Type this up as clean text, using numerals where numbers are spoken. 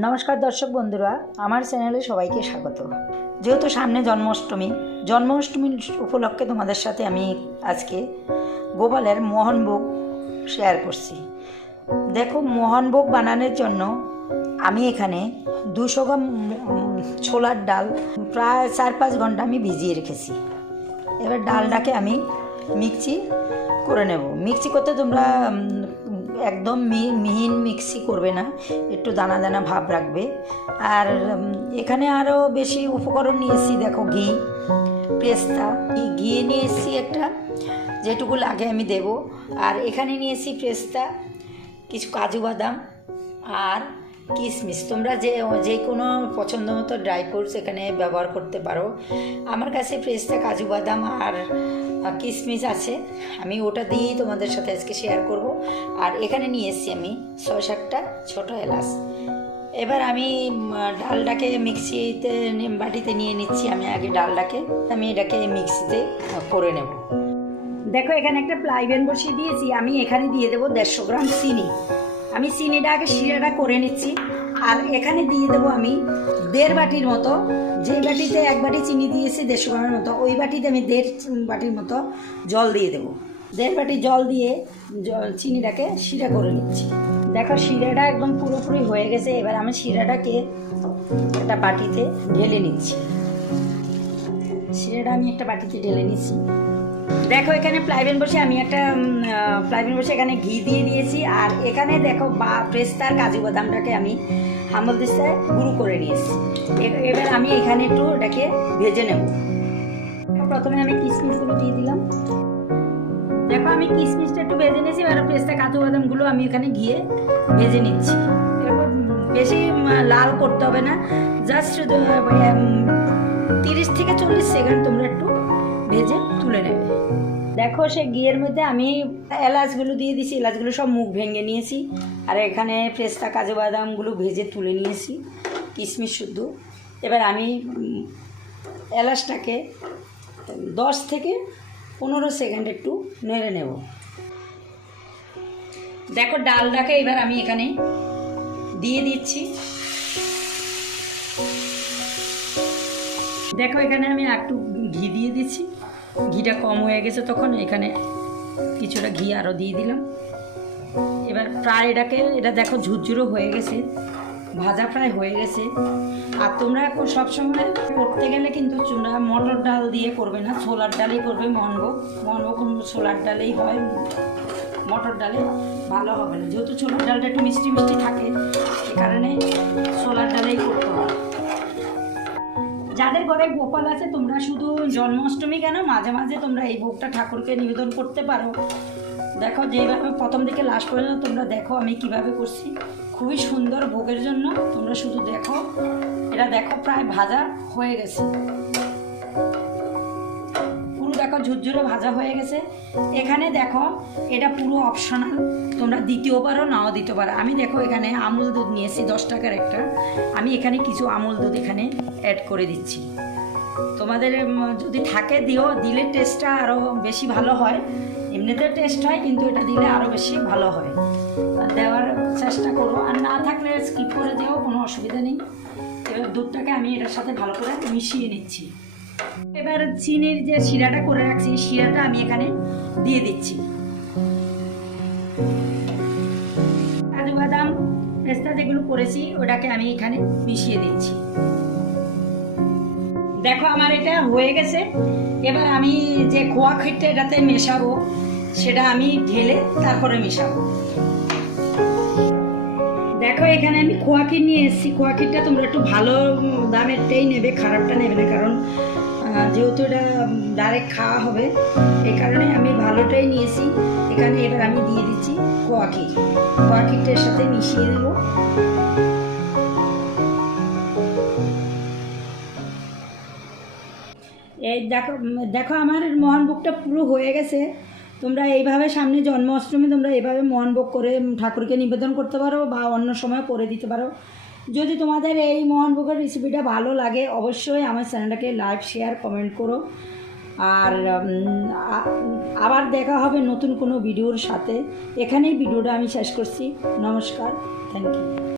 নমস্কার দর্শক বন্ধুরা, আমার চ্যানেলে সবাইকে স্বাগত। যেহেতু সামনে জন্মাষ্টমীর উপলক্ষে তোমাদের সাথে আমি আজকে গোপালের মোহনভোগ শেয়ার করছি। দেখো, মোহনভোগ বানানোর জন্য আমি এখানে 200 গ্রাম ছোলার ডাল প্রায় 4-5 ঘন্টা আমি ভিজিয়ে রেখেছি। এবার ডালটাকে আমি মিক্সি করে নেব। মিক্সি করতে তোমরা একদম মিহিন মিক্সি করবে না, একটু দানা দানা ভাব রাখবে। আর এখানে আরও বেশি উপকরণ নিয়েছি। দেখো, ঘি, পেস্তা, ঘি নিয়ে এসেছি একটা, যেটুকু লাগে আমি দেব। আর এখানে নিয়েছি পেস্তা, কিছু কাজু বাদাম আর কিশমিশ। তোমরা যে কোনো পছন্দ মতো ড্রাই ফ্রুটস এখানে ব্যবহার করতে পারো। আমার কাছে পেস্তা, কাজু বাদাম আর কিশমিশ আছে, আমি ওটা দিয়েই তোমাদের সাথে আজকে শেয়ার করব। আর এখানে নিয়ে এসেছি আমি 6-7টা ছোটো এলাচ। এবার আমি ডালটাকে মিক্সিতে বাটিতে নিয়ে নিচ্ছি। আমি আগে ডালটাকে এটাকে মিক্সিতে করে নেব। দেখো, এখানে একটা ফ্রাই প্যান বসিয়ে দিয়েছি। আমি এখানে দিয়ে দেবো 150 গ্রাম চিনি। আমি চিনিটা আগে শিরাটা করে নিচ্ছি। আর এখানে দিয়ে দেবো আমি 1.5 বাটির মতো, যে বাটিতে 1 বাটি চিনি দিয়েছি 150 গ্রামের মতো, ওই বাটিতে আমি 1.5 বাটির মতো জল দিয়ে দেবো। 1.5 বাটি জল দিয়ে চিনিটাকে শিরা করে নিচ্ছি। দেখো, শিরাটা একদম পুরোপুরি হয়ে গেছে। এবার আমি শিরাটাকে একটা বাটিতে ঢেলে নিচ্ছি। শিরাটা আমি একটা বাটিতে ঢেলে নিচ্ছি। দেখো, এখানে ফ্রাই প্যান বসে এখানে ঘি দিয়ে দিয়েছি। আর এখানে দেখো, পেস্তা আর কাজু বাদামটাকে আমি হামল দিস্তায় গুঁড়ো করে নিয়েছি। এবার আমি এখানে একটু এটাকে ভেজে নেব। প্রথমে আমি কিশমিশগুলো দিয়ে দিলাম। দেখো, আমি কিশমিশটা একটু ভেজে নিয়েছি। এবার পেস্তা, কাজু বাদামগুলো আমি এখানে ঘিয়ে ভেজে নিচ্ছি। এরপর বেশি লাল করতে হবে না, জাস্ট 30 থেকে 40 সেকেন্ড তোমরা একটু ভেজে তুলে নেবে। দেখো, সে ঘিয়ের মধ্যে আমি এলাচগুলো দিয়ে দিয়েছি। এলাচগুলো সব মুখ ভেঙে নিয়েছি। আর এখানে পেস্তা, কাজু বাদামগুলো ভেজে তুলে নিয়েছি, কিশমিশ শুদ্ধ। এবার আমি এলাচটাকে 10 থেকে 15 সেকেন্ড একটু নেড়ে নেব। দেখো, ডালটাকে এবার আমি এখানে দিয়ে দিচ্ছি। দেখো, এখানে আমি একটু ঘি দিয়ে দিচ্ছি। ঘিটা কম হয়ে গেছে, তখন এখানে কিছুটা ঘি আরও দিয়ে দিলাম। এবার প্রায় এটা দেখো ঝুরঝুরো হয়ে গেছে, ভাজা প্রায় হয়ে গেছে। আর তোমরা এখন সবসময় করতে গেলে কিন্তু তোমরা মটর ডাল দিয়ে করবে না, ছোলার ডালেই করবে। মোহনভোগ ছোলার ডালেই হয়, মটর ডালে ভালো হবে না। যেহেতু ছোলার ডালটা একটু মিষ্টি মিষ্টি থাকে, সে কারণে ছোলার ডালেই করতে হয়। যাদের ঘরে গোপাল আছে, তোমরা শুধু জন্মাষ্টমী কেন, মাঝে মাঝে তোমরা এই ভোগটা ঠাকুরকে নিবেদন করতে পারো। দেখো, যেভাবে প্রথম থেকে লাস্ট পর্যন্ত তোমরা দেখো আমি কিভাবে করছি। খুবই সুন্দর ভোগের জন্য তোমরা শুধু দেখো। এটা দেখো, প্রায় ভাজা হয়ে গেছে, পুরো দেখো ঝুরঝুরে ভাজা হয়ে গেছে। এখানে দেখো, এটা পুরো অপশনাল, তোমরা দিতেও পারো, নাও দিতে পারো। আমি দেখো এখানে আমুল দুধ নিয়েছি 10 টাকার একটা। আমি এখানে কিছু আমুল দুধ এখানে অ্যাড করে দিচ্ছি। তোমাদের যদি থাকে দিলে টেস্টটা আরও বেশি ভালো হয়। এমনিতে টেস্ট হয়, কিন্তু এটা দিলে আরও বেশি ভালো হয়। দেওয়ার চেষ্টা করো, আর না থাকলে স্কিপ করে দিও, কোনো অসুবিধা নেই। এবার দুধটাকে আমি এটার সাথে ভালো করে মিশিয়ে নিচ্ছি। এবার চিনির যে শিরাটা করে রাখছি, শিরাটা আমি এখানে দিয়ে দিচ্ছি। কাজু বাদাম, পেস্তা যেগুলো করেছি ওটাকে আমি এখানে মিশিয়ে দিচ্ছি। দেখো, আমার এটা হয়ে গেছে। এবার আমি যে খোয়া ক্ষীরটা এটাতে মেশাবো, সেটা আমি ঢেলে তারপরে মেশাবো। দেখো, এখানে আমি খোয়া ক্ষীর নিয়ে এসেছি। খোয়া ক্ষীরটা তোমরা একটু ভালো দামেরটাই নেবে, খারাপটা নেবে না, কারণ যেহেতু এটা ডাইরেক্ট খাওয়া হবে, এই কারণে আমি ভালোটাই নিয়েছি। এখানে এবার আমি দিয়ে দিচ্ছি খোয়া ক্ষীরটার সাথে মিশিয়ে দেবো। এই দেখো আমার মোহনভোগটা পুরো হয়ে গেছে। তোমরা এইভাবে সামনে জন্মাষ্টমী তোমরা এইভাবে মোহনভোগ করে ঠাকুরকে নিবেদন করতে পারো, বা অন্য সময় করে দিতে পারো। যদি তোমাদের এই মোহনভোগের রেসিপিটা ভালো লাগে, অবশ্যই আমার চ্যানেলটাকে লাইক, শেয়ার, কমেন্ট করো। আর আবার দেখা হবে নতুন কোনো ভিডিওর সাথে। এখানেই ভিডিওটা আমি শেষ করছি। নমস্কার, থ্যাংক ইউ।